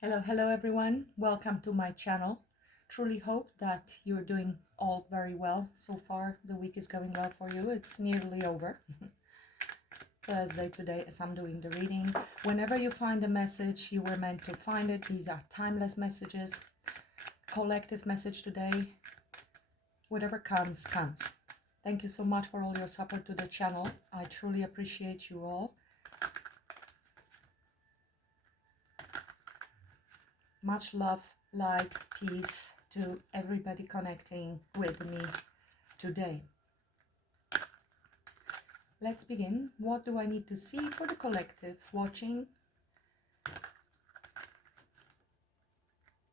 Hello everyone. Welcome to my channel. Truly hope that you're doing all very well. So far, the week is going well for you. It's nearly over. Thursday today as I'm doing the reading. Whenever you find a message, you were meant to find it. These are timeless messages. Collective message today. Whatever comes, comes. Thank you so much for all your support to the channel. I truly appreciate you all. Much love, light, peace to everybody connecting with me today. Let's begin. What do I need to see for the collective watching?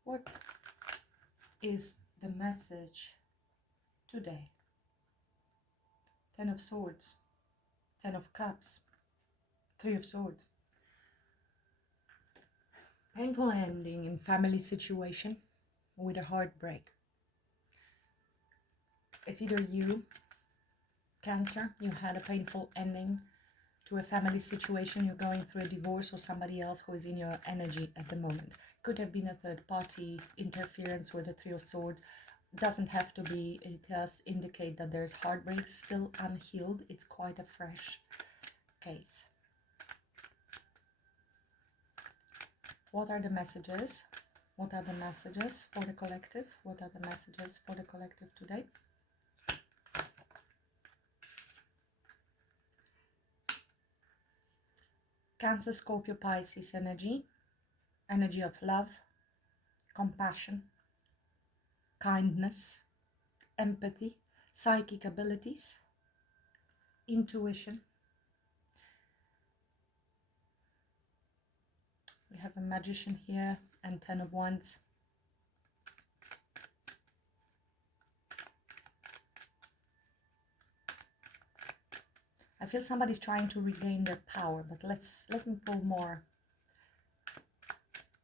What is the message today? 10 of Swords, 10 of Cups, 3 of Swords. Painful ending in family situation with a heartbreak. It's either you, Cancer, you had a painful ending to a family situation, you're going through a divorce, or somebody else who is in your energy at the moment. Could have been a third party interference with the 3 of Swords. Doesn't have to be. It does indicate that there's heartbreak still unhealed. It's quite a fresh case. What are the messages? What are the messages for the collective? What are the messages for the collective today? Cancer, Scorpio, Pisces energy. Energy of love, compassion, kindness, empathy, psychic abilities, intuition. We have a Magician here and 10 of Wands. I feel somebody's trying to regain their power, but let me pull more.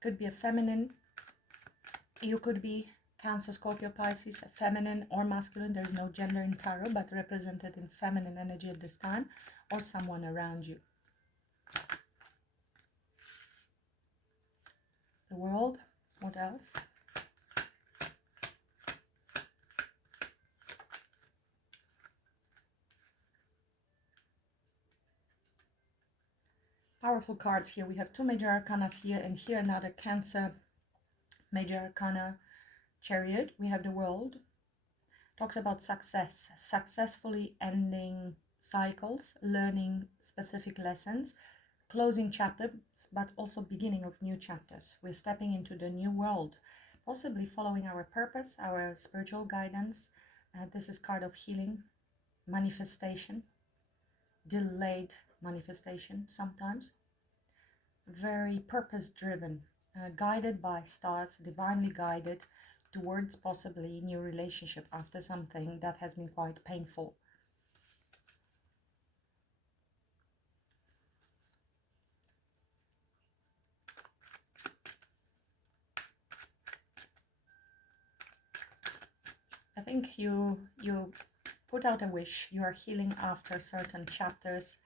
Could be a feminine. You could be Cancer, Scorpio, Pisces, a feminine or masculine. There's no gender in tarot, but represented in feminine energy at this time, or someone around you. The World. What else? Powerful cards here. We have 2 major arcanas here, and here another Cancer major arcana Chariot. We have the World. Talks about success, successfully ending cycles, learning specific lessons, closing chapters, but also beginning of new chapters. We're stepping into the new world, possibly following our purpose, our spiritual guidance. This is card of healing, manifestation, delayed manifestation sometimes. Very purpose-driven, guided by stars, divinely guided towards possibly a new relationship after something that has been quite painful. I think you put out a wish. You are healing after certain chapters,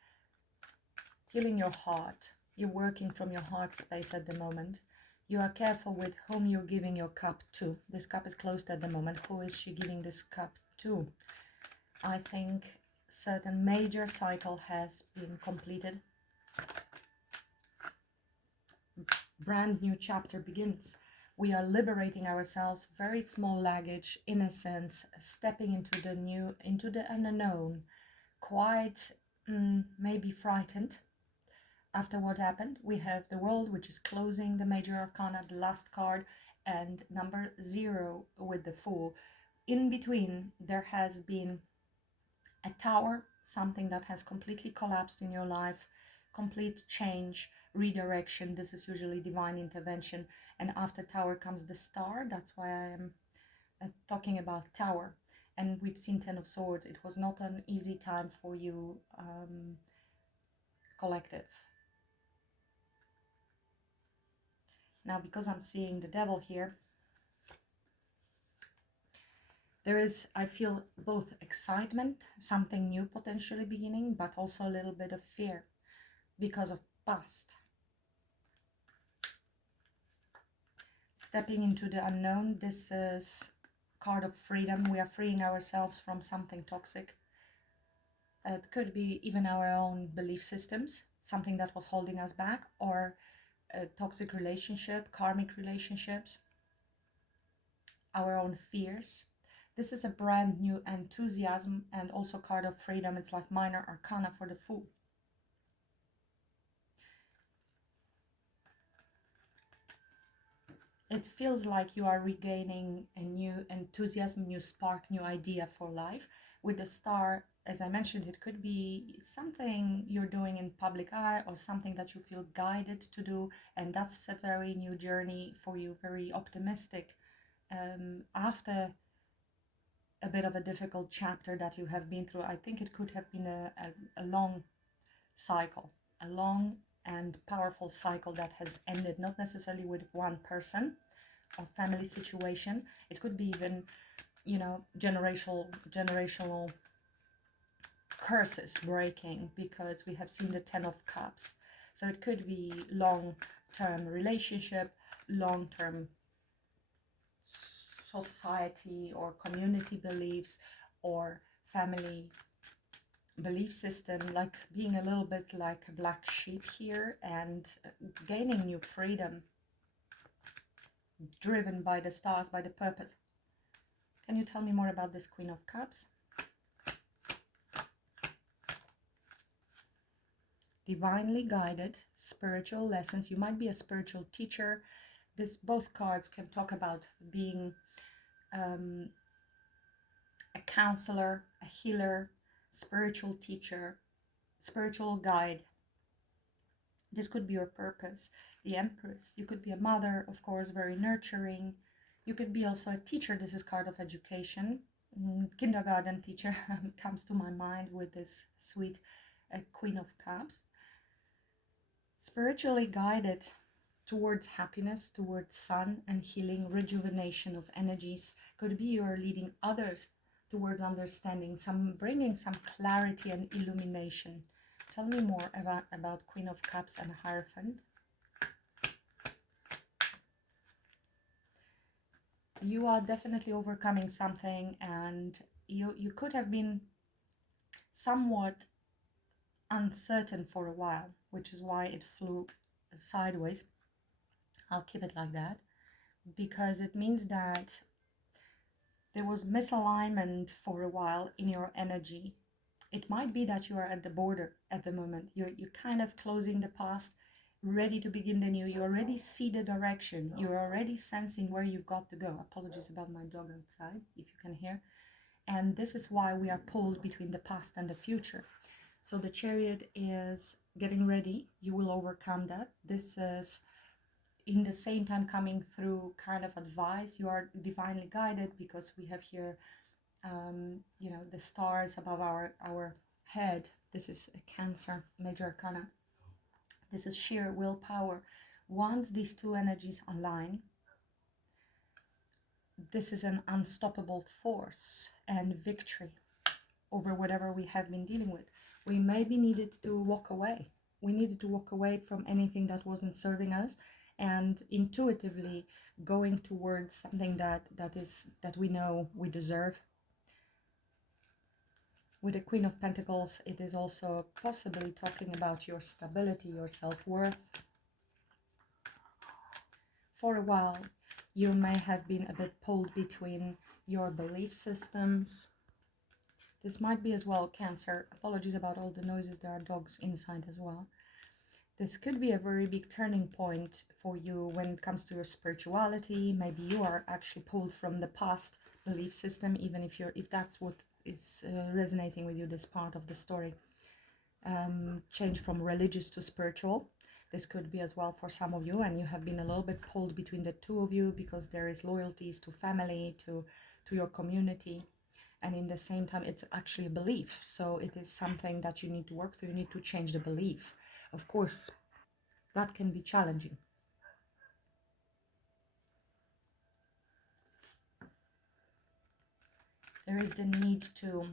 healing your heart. You're working from your heart space at the moment. You are careful with whom you're giving your cup to. This cup is closed at the moment. Who is she giving this cup to? I think certain major cycle has been completed. Brand new chapter begins. We are liberating ourselves, very small luggage, innocence, stepping into the new, into the unknown, quite maybe frightened. After what happened, we have the World, which is closing the major arcana, the last card, and number 0 with the Fool. In between, there has been a Tower, something that has completely collapsed in your life, complete change, redirection. This is usually divine intervention. And after Tower comes the Star. That's why I am talking about Tower. And we've seen 10 of Swords. It was not an easy time for you, collective. Now, because I'm seeing the Devil here, there is, I feel, both excitement, something new potentially beginning, but also a little bit of fear because of past. Stepping into the unknown. This is card of freedom. We are freeing ourselves from something toxic. It could be even our own belief systems, something that was holding us back, or a toxic relationship, karmic relationships, our own fears. This is a brand new enthusiasm and also card of freedom. It's like minor arcana for the Fool. It feels like you are regaining a new enthusiasm, new spark, new idea for life. With the Star, as I mentioned, it could be something you're doing in public eye or something that you feel guided to do, and that's a very new journey for you, very optimistic. After a bit of a difficult chapter that you have been through, I think it could have been a long cycle, a long and powerful cycle that has ended, not necessarily with one person or family situation. It could be even, you know, generational curses breaking, because we have seen the Ten of Cups. So it could be long-term relationship, long-term society or community beliefs, or family belief system, like being a little bit like a black sheep here, and gaining new freedom, driven by the stars, by the purpose. Can you tell me more about this Queen of Cups? Divinely guided spiritual lessons. You might be a spiritual teacher. Both cards can talk about being a counselor, a healer, spiritual teacher, spiritual guide. This could be your purpose. The Empress. You could be a mother, of course, very nurturing. You could be also a teacher. This is card of education. Kindergarten teacher comes to my mind with this sweet Queen of Cups. Spiritually guided towards happiness, towards sun and healing, rejuvenation of energies. Could be you're leading others towards understanding, bringing some clarity and illumination. Tell me more about Queen of Cups and Hierophant. You are definitely overcoming something, and you could have been somewhat uncertain for a while, which is why it flew sideways. I'll keep it like that, because it means that there was misalignment for a while in your energy. It might be that you are at the border at the moment. You're kind of closing the past, ready to begin the new. You already see the direction. You're already sensing where you've got to go. Apologies about my dog outside, if you can hear. And this is why we are pulled between the past and the future. So the Chariot is getting ready. You will overcome that. This is in the same time coming through kind of advice. You are divinely guided, because we have here you know, the stars above our head. This is a Cancer, major arcana. This is sheer willpower. Once these two energies align, this is an unstoppable force and victory over whatever we have been dealing with. We maybe needed to walk away. We needed to walk away from anything that wasn't serving us, and intuitively going towards something that we know we deserve. With the Queen of Pentacles, it is also possibly talking about your stability, your self-worth. For a while, you may have been a bit pulled between your belief systems. This might be as well Cancer. Apologies about all the noises. There are dogs inside as well. This could be a very big turning point for you when it comes to your spirituality. Maybe you are actually pulled from the past belief system, even if that's what is resonating with you, this part of the story. Change from religious to spiritual. This could be as well for some of you, and you have been a little bit pulled between the two of you, because there is loyalties to family, to your community, and in the same time it's actually a belief. So it is something that you need to work through. You need to change the belief. Of course, that can be challenging. There is the need to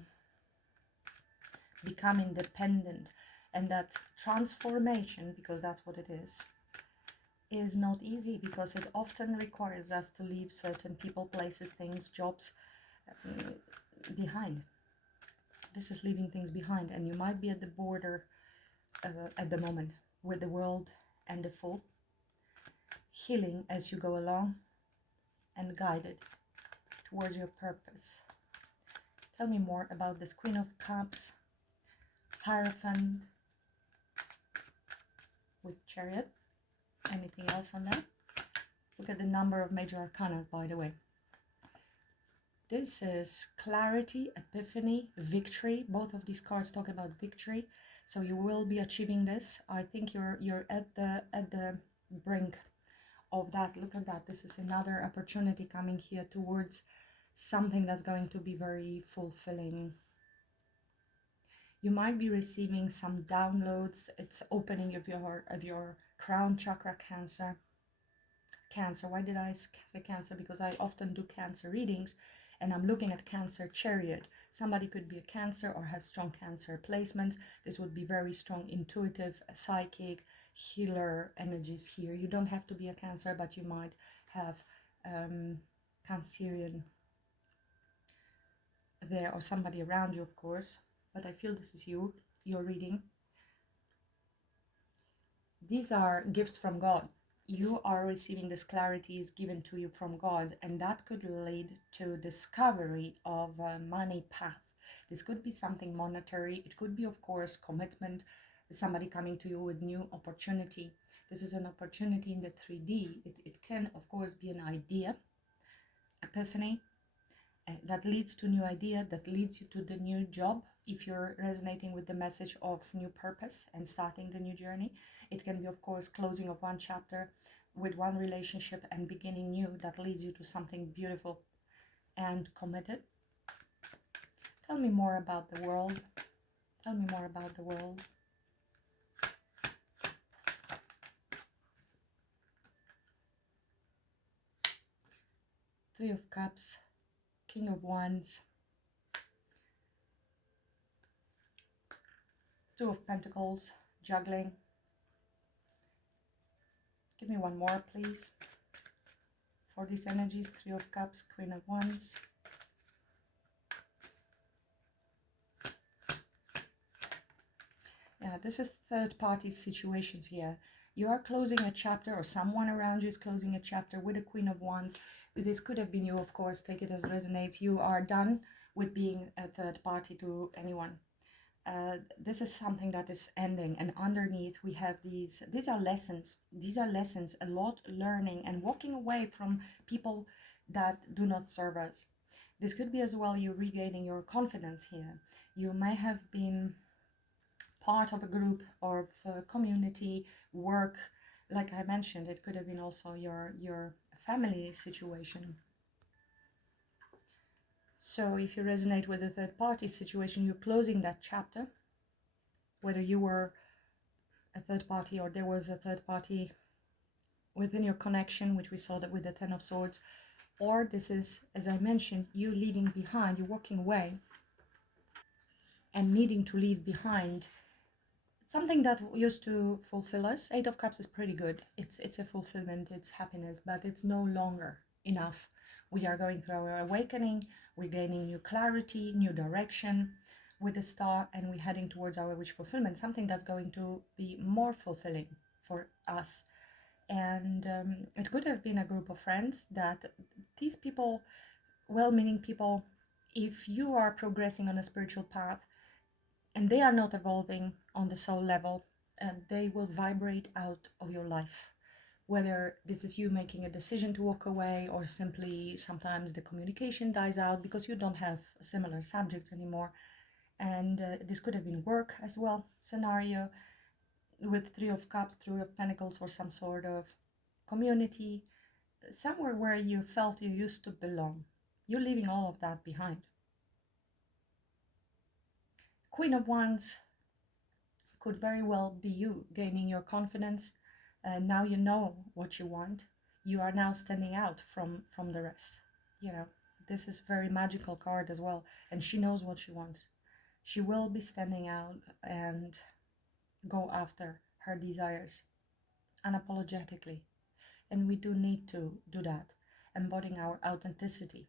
become independent, and that transformation, because that's what it is is not easy because it often requires us to leave certain people, places, things, jobs behind. This is leaving things behind, and you might be at the border at the moment with the world and the Fool, healing as you go along and guided towards your purpose. Tell me more about this Queen of Cups, Hierophant with Chariot. Anything else on that? Look at the number of major arcana, by the way. This is clarity, epiphany, victory. Both of these cards talk about victory. So you will be achieving this. I think you're at the brink of that. Look at that. This is another opportunity coming here towards something that's going to be very fulfilling. You might be receiving some downloads. It's opening of your crown chakra, Cancer. Cancer. Why did I say Cancer? Because I often do Cancer readings, and I'm looking at Cancer Chariot. Somebody could be a Cancer or have strong Cancer placements. This would be very strong, intuitive, psychic, healer energies here. You don't have to be a Cancer, but you might have Cancerian there, or somebody around you, of course. But I feel this is your reading. These are gifts from God. You are receiving this clarity is given to you from God, and that could lead to discovery of a money path. This could be something monetary. It could be, of course, commitment, somebody coming to you with new opportunity. This is an opportunity in the 3D. It can, of course, be an idea, epiphany, that leads to new idea, that leads you to the new job. If you're resonating with the message of new purpose and starting the new journey, it can be, of course, closing of one chapter with one relationship and beginning new that leads you to something beautiful and committed. Tell me more about the world. Tell me more about the world. Three of Cups, King of Wands, Two of Pentacles, juggling. Give me one more, please. For these energies, Three of Cups, Queen of Wands. Yeah, this is third party situations here. You are closing a chapter, or someone around you is closing a chapter with the Queen of Wands. This could have been you, of course. Take it as resonates. You are done with being a third party to anyone. This is something that is ending, and underneath we have these are lessons. These are lessons, a lot learning and walking away from people that do not serve us. This could be as well you regaining your confidence here. You may have been part of a group or of community work, like I mentioned. It could have been also your family situation. So if you resonate with the third party situation, you're closing that chapter, whether you were a third party or there was a third party within your connection, which we saw that with the Ten of Swords, or this is, as I mentioned, you leaving behind, you're walking away and needing to leave behind something that used to fulfill us. Eight of Cups is pretty good. It's a fulfillment, it's happiness, but it's no longer enough. We are going through our awakening, we're gaining new clarity, new direction with the Star, and we're heading towards our wish fulfillment, something that's going to be more fulfilling for us. And it could have been a group of friends that these people, well-meaning people, if you are progressing on a spiritual path, and they are not evolving on the soul level, and they will vibrate out of your life. Whether this is you making a decision to walk away, or simply sometimes the communication dies out because you don't have similar subjects anymore. And this could have been work as well scenario with Three of Cups, Three of Pentacles, or some sort of community, somewhere where you felt you used to belong. You're leaving all of that behind. Queen of Wands could very well be you gaining your confidence. Now you know what you want. You are now standing out from the rest. You know, this is a very magical card as well, and she knows what she wants. She will be standing out and go after her desires unapologetically. and we do need to do that, embodying our authenticity.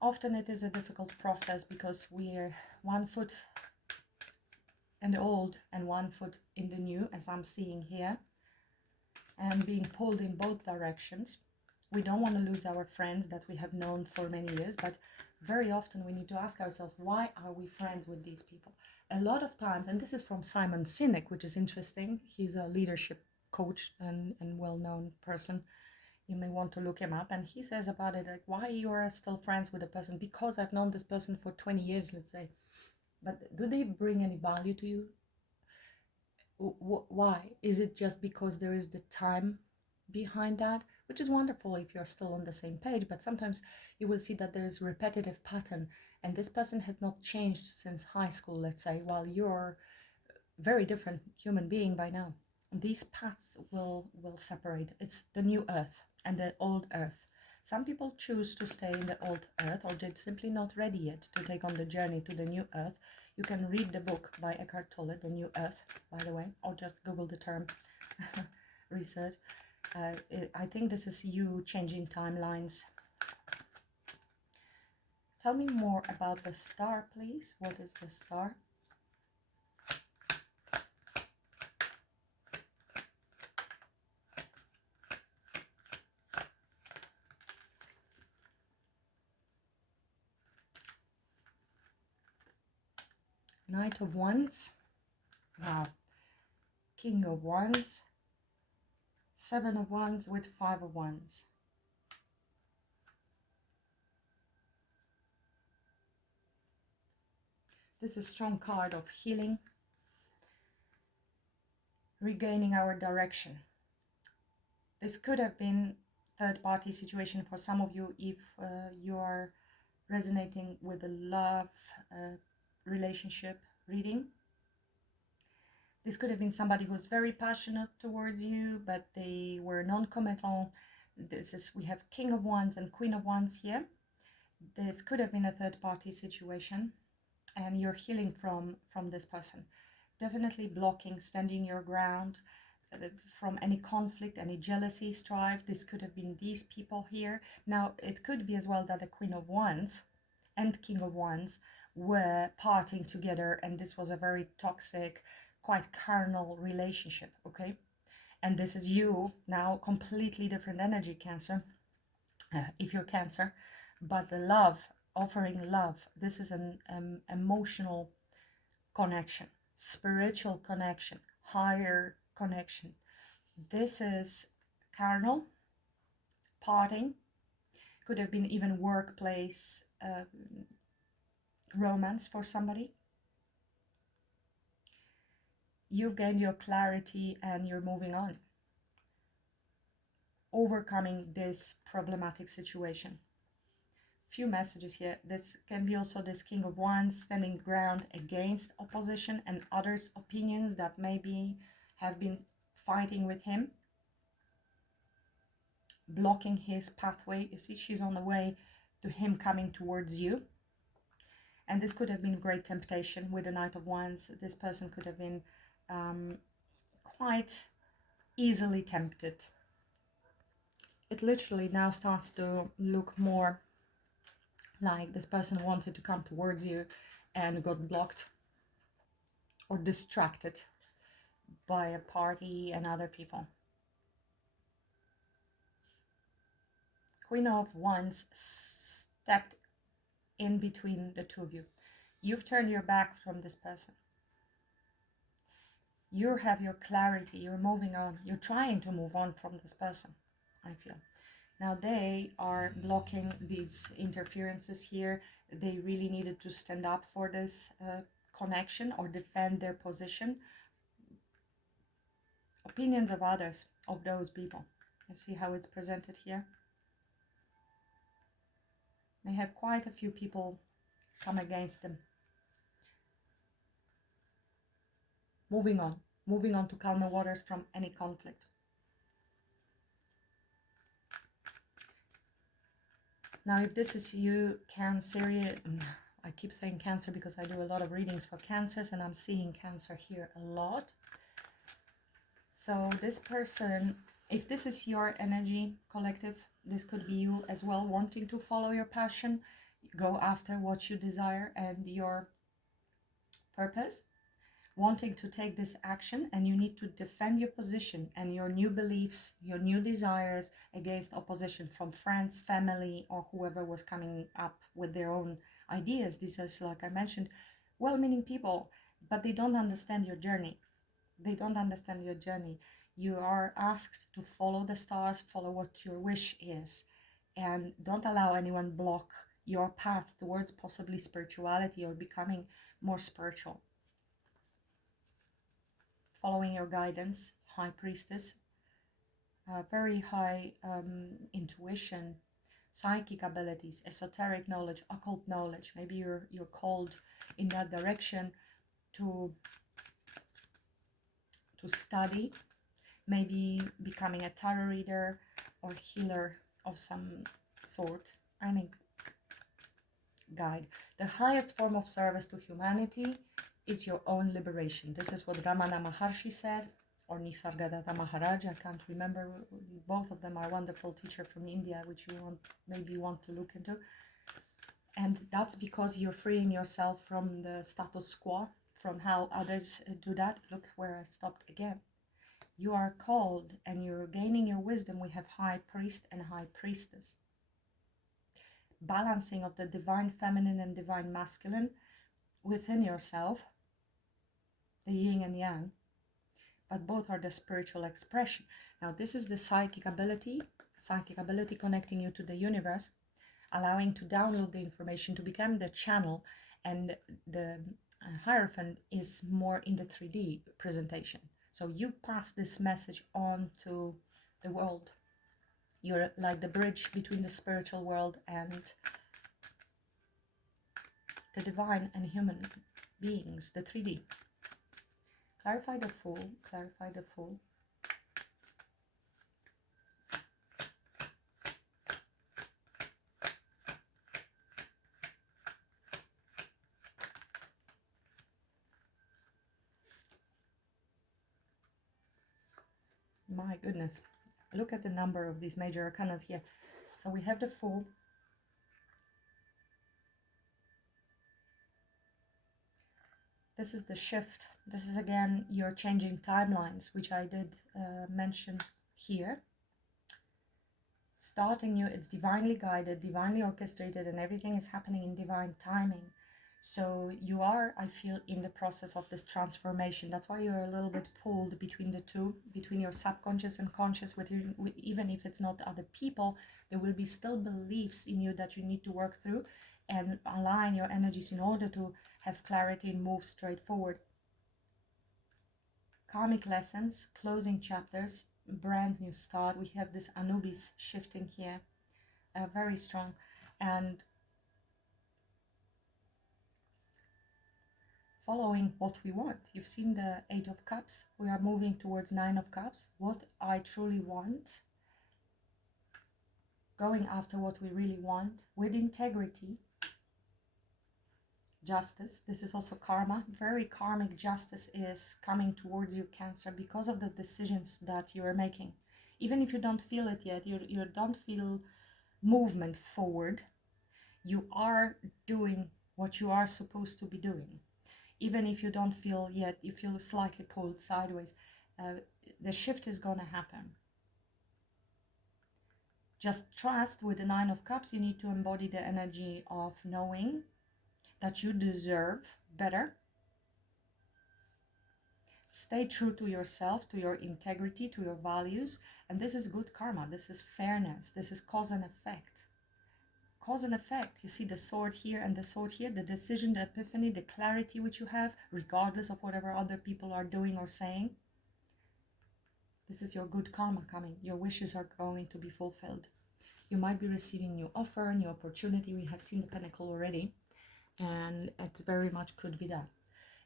Often it is a difficult process because we're one foot in the old and one foot in the new, as I'm seeing here, and being pulled in both directions. We don't want to lose our friends that we have known for many years, but very often we need to ask ourselves, why are we friends with these people? A lot of times, and this is from Simon Sinek, which is interesting. He's a leadership coach and well-known person. You may want to look him up, and he says about it, like, why you are still friends with a person? Because I've known this person for 20 years, let's say. But do they bring any value to you? Why? Is it just because there is the time behind that? Which is wonderful if you're still on the same page, but sometimes you will see that there is repetitive pattern, and this person has not changed since high school, let's say, while you're a very different human being by now. These paths will separate. It's the new earth and the old earth. Some people choose to stay in the old earth, or they're simply not ready yet to take on the journey to the new earth. You can read the book by Eckhart Tolle, The New Earth, by the way, or just Google the term, research. I think this is you changing timelines. Tell me more about the star, please. What is the star? Knight of Wands. Wow. King of Wands. 7 of Wands with 5 of Wands. This is a strong card of healing, regaining our direction. This could have been third-party situation for some of you if you are resonating with a love relationship reading. This could have been somebody who's very passionate towards you, but they were non-committal. We have King of Wands and Queen of Wands here. This could have been a third-party situation, and you're healing from this person. Definitely blocking, standing your ground from any conflict, any jealousy, strife. This could have been these people here. Now, it could be as well that the Queen of Wands and King of Wands were parting together, and this was a very toxic, quite carnal relationship, okay? And this is you now, completely different energy, Cancer, if you're Cancer. But the love, offering love, this is an emotional connection, spiritual connection, higher connection. This is carnal, parting, could have been even workplace romance for somebody. You've gained your clarity and you're moving on, overcoming this problematic situation. Few messages here. This can be also this King of Wands standing ground against opposition and others' opinions that maybe have been fighting with him, blocking his pathway. You see, she's on the way to him coming towards you. And this could have been great temptation with the Knight of Wands. This person could have been quite easily tempted. It literally now starts to look more like this person wanted to come towards you and got blocked or distracted by a party and other people. Queen of Wands stepped in between the two of you. You've turned your back from this person. You have your clarity, you're moving on, you're trying to move on from this person, I feel. Now they are blocking these interferences here. They really needed to stand up for this connection or defend their position. Opinions of others, of those people. You see how it's presented here? They have quite a few people come against them. Moving on to calmer waters from any conflict. Now, if this is you, Cancer, I keep saying Cancer because I do a lot of readings for Cancers, and I'm seeing Cancer here a lot. So this person If this is your energy, collective, this could be you as well, wanting to follow your passion, go after what you desire and your purpose, wanting to take this action, and you need to defend your position and your new beliefs, your new desires against opposition from friends, family, or whoever was coming up with their own ideas. These are, like I mentioned, well-meaning people, but they don't understand your journey. They don't understand your journey. You are asked to follow the stars, follow what your wish is, and don't allow anyone block your path towards possibly spirituality or becoming more spiritual. Following your guidance, High Priestess, very high intuition, psychic abilities, esoteric knowledge, occult knowledge. Maybe you're called in that direction to study, maybe becoming a tarot reader or healer of some sort. Any guide. The highest form of service to humanity is your own liberation. This is what Ramana Maharshi said, or Nisargadatta Maharaj. I can't remember. Both of them are wonderful teachers from India, which you maybe want to look into. And that's because you're freeing yourself from the status quo, from how others do that. Look where I stopped again. You are called and you're gaining your wisdom. We have High Priest and High Priestess. Balancing of the divine feminine and divine masculine within yourself, the yin and yang, but both are the spiritual expression. Now this is the psychic ability connecting you to the universe, allowing to download the information, to become the channel, and the Hierophant is more in the 3D presentation. So you pass this message on to the world. You're like the bridge between the spiritual world and the divine and human beings, the 3D. Clarify the Fool, clarify the Fool. My goodness, look at the number of these major arcanas here. So we have the Fool. This is the shift. This is again your changing timelines, which I did mention here. Starting new, it's divinely guided, divinely orchestrated, and everything is happening in divine timing. So you are, I feel, in the process of this transformation. That's why you're a little bit pulled between the two, between your subconscious and conscious. Even if it's not other people, there will be still beliefs in you that you need to work through and align your energies in order to have clarity and move straight forward. Karmic lessons, closing chapters, brand new start. We have this Anubis shifting here, very strong. And following what we want. You've seen the 8 of Cups. We are moving towards 9 of Cups. What I truly want. Going after what we really want with integrity. Justice. This is also karma. Very karmic justice is coming towards you, Cancer, because of the decisions that you are making. Even if you don't feel it yet, you don't feel movement forward. You are doing what you are supposed to be doing. Even if you don't feel yet, you feel slightly pulled sideways, the shift is going to happen. Just trust. With the 9 of Cups, you need to embody the energy of knowing that you deserve better. Stay true to yourself, to your integrity, to your values. And this is good karma. This is fairness. This is cause and effect. Cause and effect. You see the sword here and the sword here, the decision, the epiphany, the clarity which you have, regardless of whatever other people are doing or saying. This is your good karma coming. Your wishes are going to be fulfilled. You might be receiving new offer, new opportunity. We have seen the Pentacle already, and it very much could be that.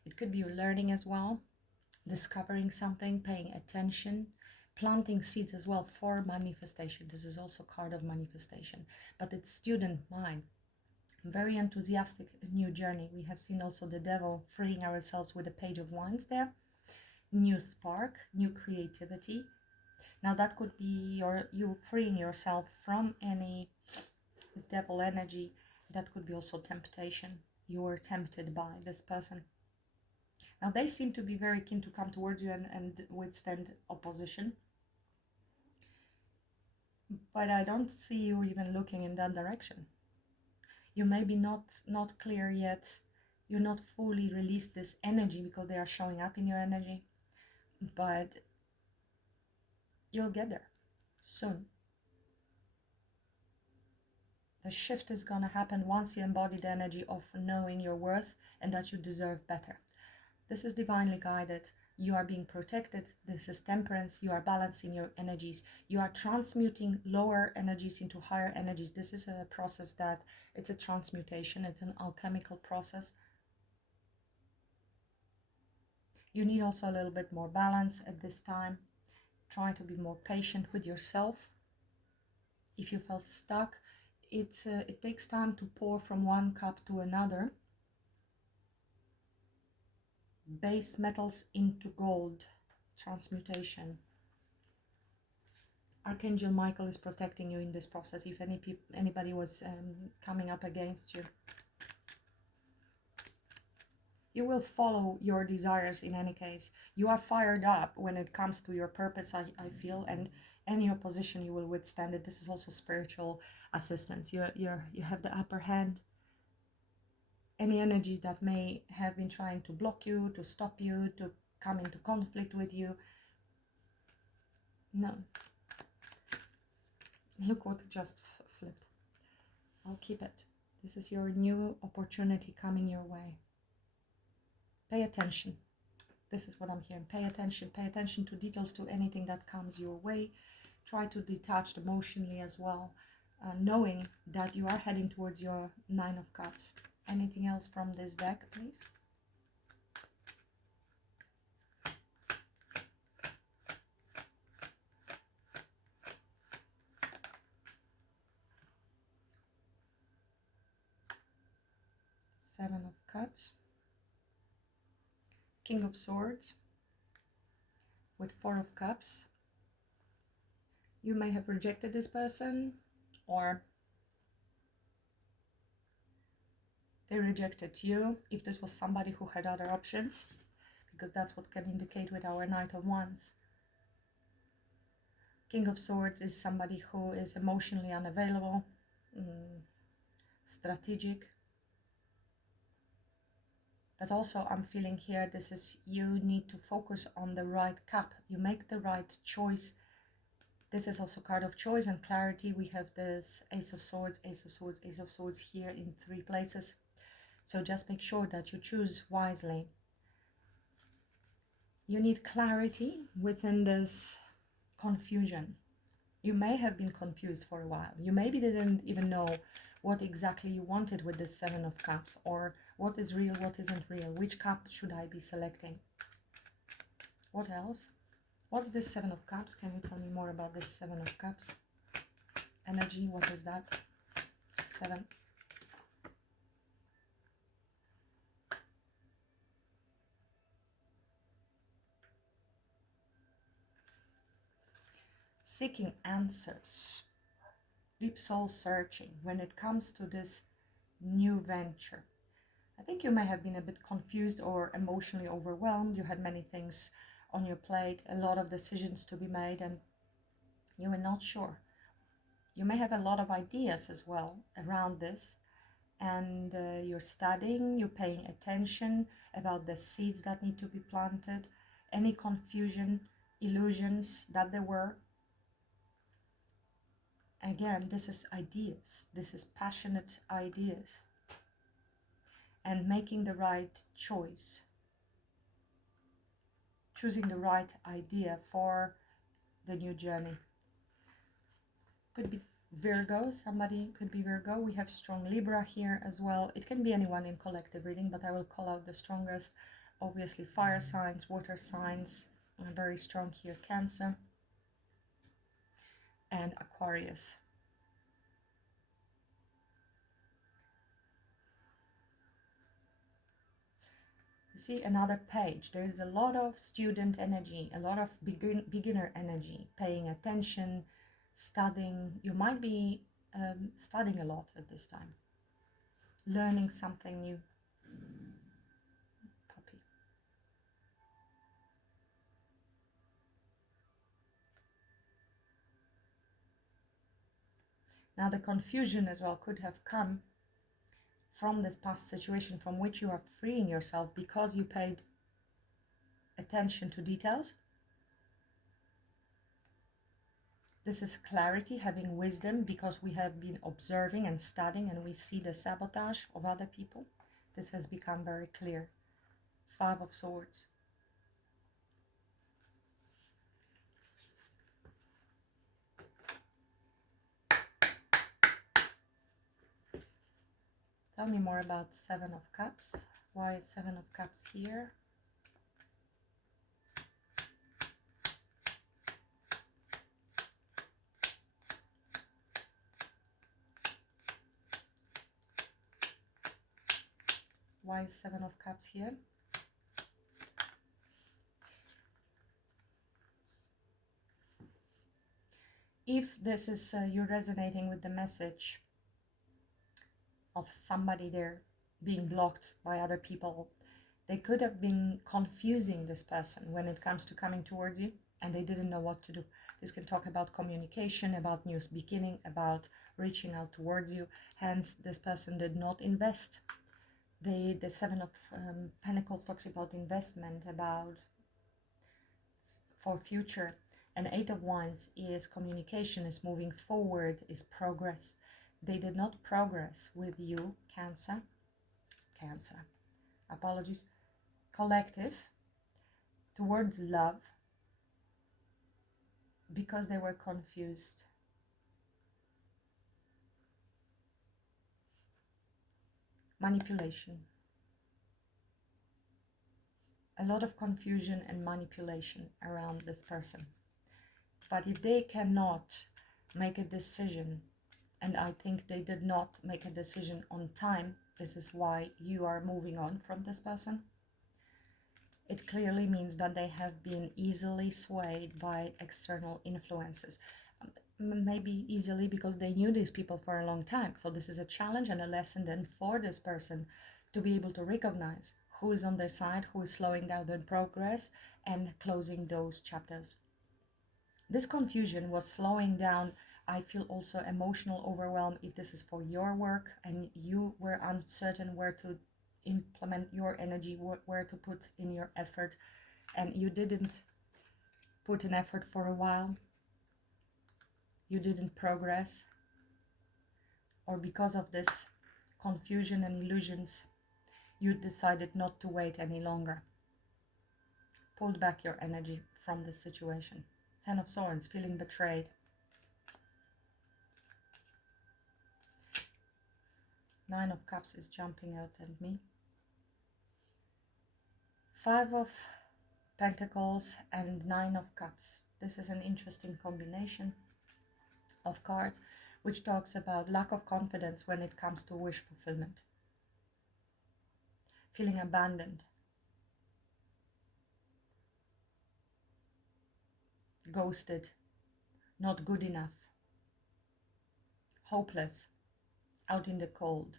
It could be you're learning as well, discovering something, paying attention, planting seeds as well for manifestation. This is also a card of manifestation, but it's student mind. Very enthusiastic new journey. We have seen also the Devil freeing ourselves with the Page of Wands there. New spark, new creativity. Now that could be you freeing yourself from any devil energy. That could be also temptation. You were tempted by this person. Now they seem to be very keen to come towards you and withstand opposition. But I don't see you even looking in that direction. You may be not clear yet. You're not fully released this energy because they are showing up in your energy. But you'll get there soon. The shift is going to happen once you embody the energy of knowing your worth and that you deserve better. This is divinely guided. You are being protected. This is temperance. You are balancing your energies. You are transmuting lower energies into higher energies. This is a process that it's a transmutation. It's an alchemical process. You need also a little bit more balance at this time. Try to be more patient with yourself. If you felt stuck, it takes time to pour from one cup to another. Base metals into gold. Transmutation. Archangel Michael is protecting you in this process if anybody was coming up against you. You will follow your desires in any case. You are fired up when it comes to your purpose, I feel, and any opposition you will withstand it. This is also spiritual assistance. You have the upper hand. Any energies that may have been trying to block you, to stop you, to come into conflict with you. No. Look what just flipped. I'll keep it. This is your new opportunity coming your way. Pay attention. This is what I'm hearing. Pay attention. Pay attention to details, to anything that comes your way. Try to detach emotionally as well, knowing that you are heading towards your 9 of Cups. Anything else from this deck, please? Seven of Cups. King of Swords with 4 of Cups. You may have rejected this person, or they rejected you, if this was somebody who had other options, because that's what can indicate with our Knight of Wands. King of Swords is somebody who is emotionally unavailable, strategic. But also I'm feeling here, this is, you need to focus on the right cup. You make the right choice. This is also card of choice and clarity. We have this Ace of Swords, Ace of Swords, Ace of Swords here in 3 places. So just make sure that you choose wisely. You need clarity within this confusion. You may have been confused for a while. You maybe didn't even know what exactly you wanted with this 7 of Cups, or what is real, what isn't real. Which cup should I be selecting? What else? What's this 7 of Cups? Can you tell me more about this 7 of Cups? Energy, what is that? 7. Seeking answers. Deep soul searching when it comes to this new venture. I think you may have been a bit confused or emotionally overwhelmed. You had many things on your plate, a lot of decisions to be made, and you were not sure. You may have a lot of ideas as well around this, and you're studying, you're paying attention about the seeds that need to be planted, any confusion, illusions that there were. Again, this is ideas, this is passionate ideas, and making the right choice, choosing the right idea for the new journey. Could be Virgo, somebody could be Virgo. We have strong Libra here as well. It can be anyone in collective reading, but I will call out the strongest. Obviously fire signs, water signs, very strong here, Cancer and Aquarius. See another page. There is a lot of student energy, a lot of beginner energy, paying attention, studying. You might be studying a lot at this time, learning something new. Puppy. Now the confusion as well could have come from this past situation from which you are freeing yourself because you paid attention to details. This is clarity, having wisdom, because we have been observing and studying and we see the sabotage of other people. This has become very clear. 5 of Swords. Tell me more about 7 of Cups. Why is 7 of Cups here? Why is 7 of Cups here? If this is you resonating with the message of somebody there being blocked by other people, they could have been confusing this person when it comes to coming towards you, and they didn't know what to do. This can talk about communication, about new beginning, about reaching out towards you. Hence, this person did not invest. The 7 of Pentacles talks about investment, about for future. And 8 of Wands is communication, is moving forward, is progress. They did not progress with you, Cancer. Apologies. Collective, towards love, because they were confused. Manipulation. A lot of confusion and manipulation around this person. But if they cannot make a decision, and I think they did not make a decision on time, this is why you are moving on from this person. It clearly means that they have been easily swayed by external influences. Maybe easily because they knew these people for a long time. So this is a challenge and a lesson then for this person to be able to recognize who is on their side, who is slowing down their progress and closing those chapters. This confusion was slowing down. I feel also emotional overwhelm if this is for your work and you were uncertain where to implement your energy, where to put in your effort, and you didn't put an effort for a while, you didn't progress, or because of this confusion and illusions, you decided not to wait any longer. Pulled back your energy from this situation. 10 of Swords, feeling betrayed. 9 of Cups is jumping out at me. 5 of Pentacles and 9 of Cups. This is an interesting combination of cards which talks about lack of confidence when it comes to wish fulfillment. Feeling abandoned. Ghosted. Not good enough. Hopeless. Out in the cold.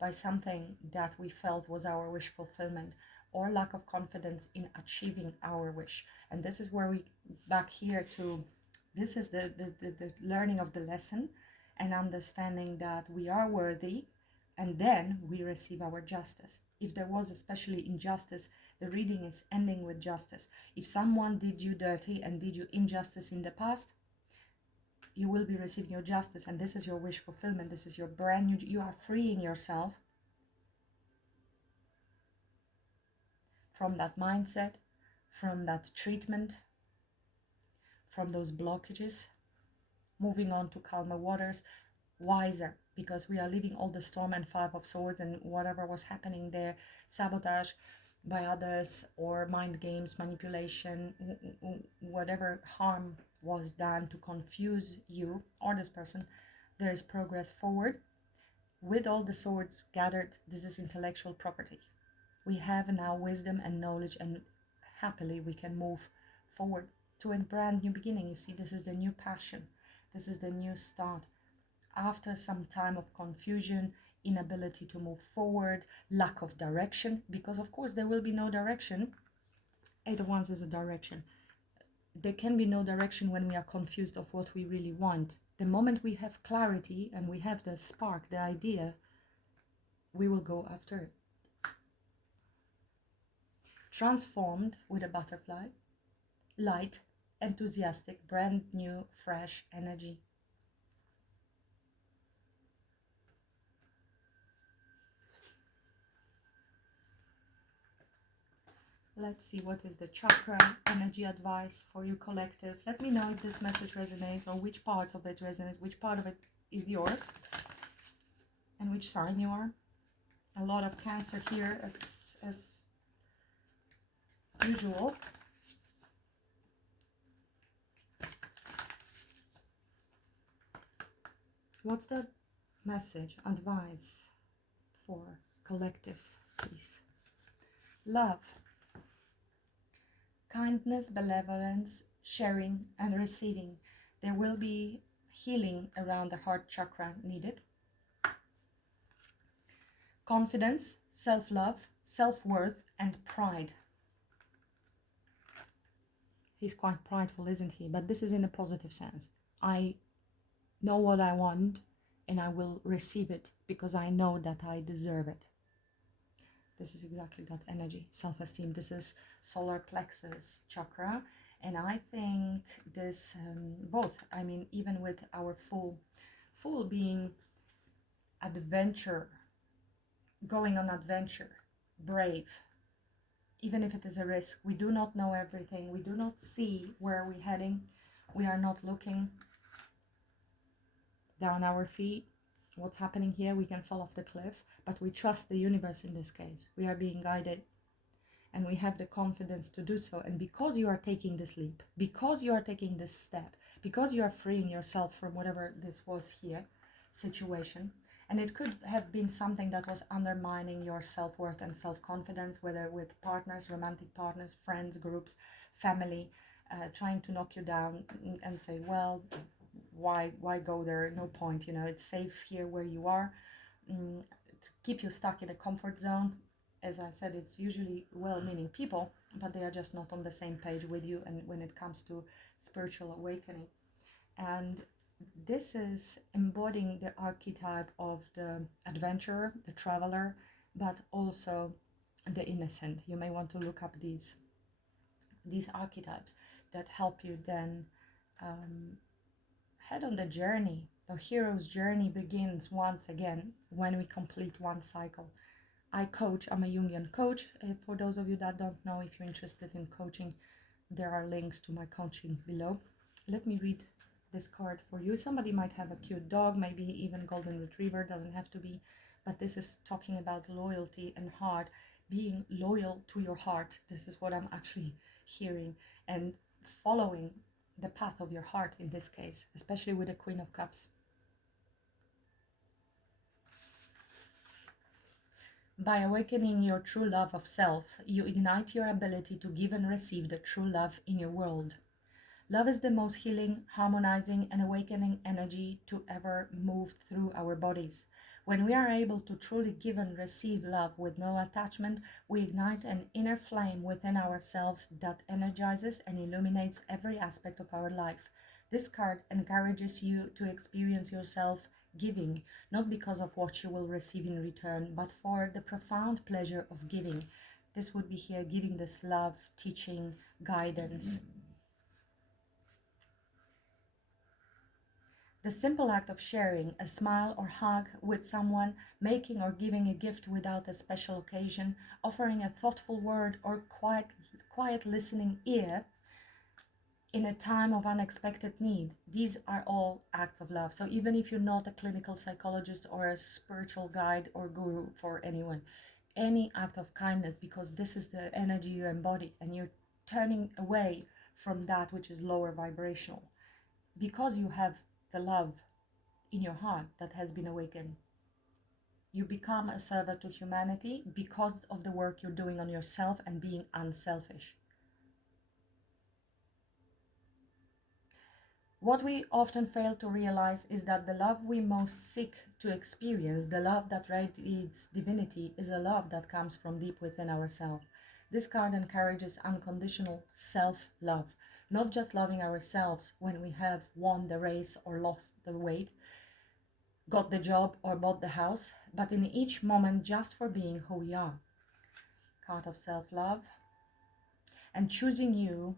By something that we felt was our wish fulfillment, or lack of confidence in achieving our wish. And this is where we back here to, this is the learning of the lesson and understanding that we are worthy, and then we receive our justice. If there was especially injustice, the reading is ending with justice. If someone did you dirty and did you injustice in the past, you will be receiving your justice, and this is your wish fulfillment. This is your brand new, you are freeing yourself from that mindset, from that treatment, from those blockages, moving on to calmer waters, wiser, because we are leaving all the storm and 5 of Swords and whatever was happening there, sabotage by others or mind games, manipulation, whatever harm was done to confuse you or this person. There is progress forward. With all the swords gathered, this is intellectual property. We have now wisdom and knowledge, and happily we can move forward to a brand new beginning. You see, this is the new passion. This is the new start. After some time of confusion, inability to move forward, lack of direction, because of course there will be no direction. Eight of Wands is a direction. There can be no direction when we are confused of what we really want. The moment we have clarity and we have the spark, the idea, we will go after it. Transformed with a butterfly, light, enthusiastic, brand new, fresh energy. Let's see what is the chakra energy advice for you, collective. Let me know if this message resonates, or which parts of it resonate, which part of it is yours, and which sign you are. A lot of Cancer here, as usual. What's the message, advice for collective, please? Love. Kindness, benevolence, sharing, and receiving. There will be healing around the heart chakra needed. Confidence, self-love, self-worth, and pride. He's quite prideful, isn't he? But this is in a positive sense. I know what I want, and I will receive it because I know that I deserve it. This is exactly that energy, self-esteem. This is solar plexus chakra. And I think this, both, I mean, even with our full being adventure, going on adventure, brave, even if it is a risk. We do not know everything. We do not see where we're heading. We are not looking down our feet. What's happening here? We can fall off the cliff, but we trust the universe in this case. We are being guided, and we have the confidence to do so. And because you are taking this leap, because you are taking this step, because you are freeing yourself from whatever this was here, situation, and it could have been something that was undermining your self-worth and self-confidence, whether with partners, romantic partners, friends, groups, family, trying to knock you down and say, well, why go there? No point, you know, it's safe here where you are. To keep you stuck in a comfort zone. As I said, it's usually well-meaning people, but they are just not on the same page with you, and when it comes to spiritual awakening. And this is embodying the archetype of the adventurer, the traveler, but also the innocent. You may want to look up these archetypes that help you then head on the journey. The hero's journey begins once again when we complete one cycle. I coach, I'm a Jungian coach. For those of you that don't know, if you're interested in coaching, there are links to my coaching below. Let me read this card for you. Somebody might have a cute dog, maybe even golden retriever, doesn't have to be, but this is talking about loyalty and heart, being loyal to your heart. This is what I'm actually hearing, and following the path of your heart in this case, especially with the Queen of Cups. By awakening your true love of self, you ignite your ability to give and receive the true love in your world. Love is the most healing, harmonizing, and awakening energy to ever move through our bodies. When we are able to truly give and receive love with no attachment, we ignite an inner flame within ourselves that energizes and illuminates every aspect of our life. This card encourages you to experience yourself giving, not because of what you will receive in return, but for the profound pleasure of giving. This would be here giving this love, teaching, guidance. The simple act of sharing a smile or hug with someone, making or giving a gift without a special occasion, offering a thoughtful word or quiet listening ear in a time of unexpected need. These are all acts of love. So even if you're not a clinical psychologist or a spiritual guide or guru for anyone, any act of kindness, because this is the energy you embody, and you're turning away from that which is lower vibrational, because you have the love in your heart that has been awakened. You become a servant to humanity because of the work you're doing on yourself and being unselfish. What we often fail to realize is that the love we most seek to experience, the love that radiates divinity, is a love that comes from deep within ourselves. This card encourages unconditional self-love, not just loving ourselves when we have won the race or lost the weight, got the job or bought the house, but in each moment just for being who we are. Card of self-love. And choosing you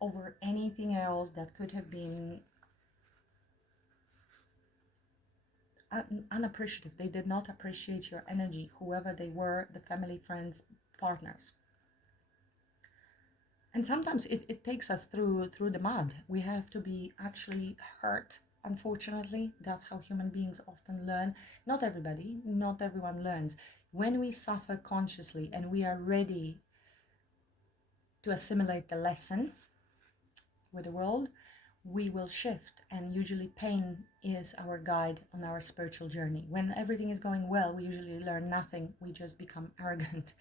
over anything else that could have been unappreciative. They did not appreciate your energy, whoever they were, the family, friends, partners. And sometimes it takes us through the mud. We have to be actually hurt. Unfortunately, that's how human beings often learn. Not everybody, not everyone learns. When we suffer consciously and we are ready to assimilate the lesson with the world, we will shift, and usually pain is our guide on our spiritual journey. When everything is going well, we usually learn nothing. We just become arrogant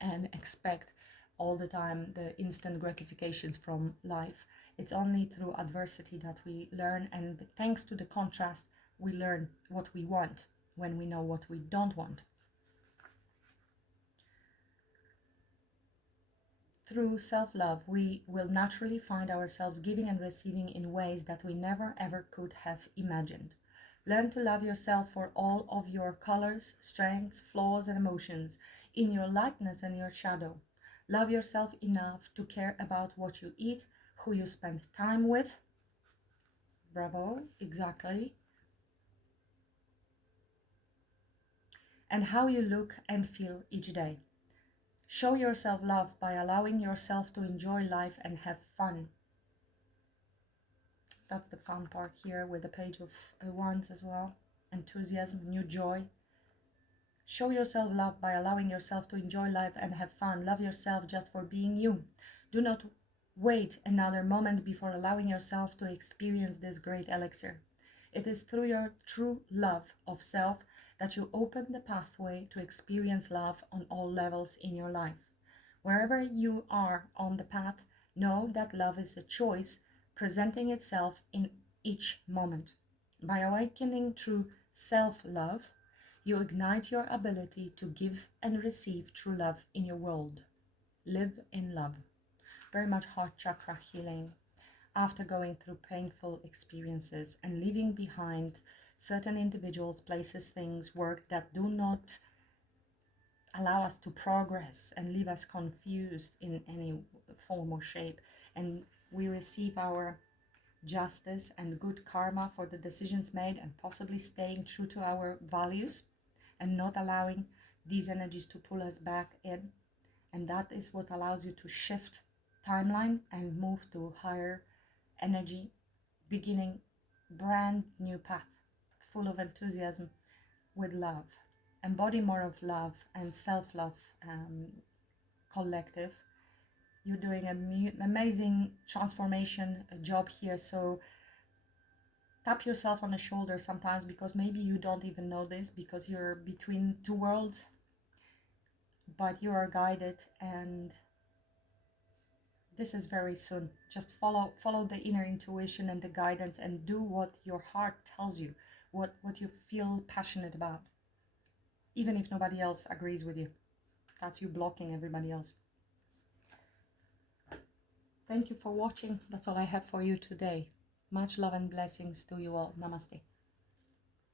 and expect all the time the instant gratifications from life. It's only through adversity that we learn, and thanks to the contrast, we learn what we want when we know what we don't want. Through self-love, we will naturally find ourselves giving and receiving in ways that we never ever could have imagined. Learn to love yourself for all of your colors, strengths, flaws, and emotions, in your lightness and your shadow. Love yourself enough to care about what you eat, who you spend time with. Bravo, exactly. And how you look and feel each day. Show yourself love by allowing yourself to enjoy life and have fun. That's the fun part here with the page of wands as well. Enthusiasm, new joy. Show yourself love by allowing yourself to enjoy life and have fun. Love yourself just for being you. Do not wait another moment before allowing yourself to experience this great elixir. It is through your true love of self that you open the pathway to experience love on all levels in your life. Wherever you are on the path, know that love is a choice presenting itself in each moment. By awakening through self-love, you ignite your ability to give and receive true love in your world. Live in love. Very much heart chakra healing. After going through painful experiences and leaving behind certain individuals, places, things, work that do not allow us to progress and leave us confused in any form or shape, and we receive our justice and good karma for the decisions made, and possibly staying true to our values and not allowing these energies to pull us back in. And that is what allows you to shift timeline and move to higher energy, beginning brand new path full of enthusiasm with love. Embody more of love and self-love collective. You're doing an amazing transformation job here, so tap yourself on the shoulder sometimes, because maybe you don't even know this because you're between two worlds, but you are guided, and this is very soon. Just follow the inner intuition and the guidance, and do what your heart tells you, what you feel passionate about, even if nobody else agrees with you. That's you blocking everybody else. Thank you for watching. That's all I have for you today. Much love and blessings to you all. Namaste.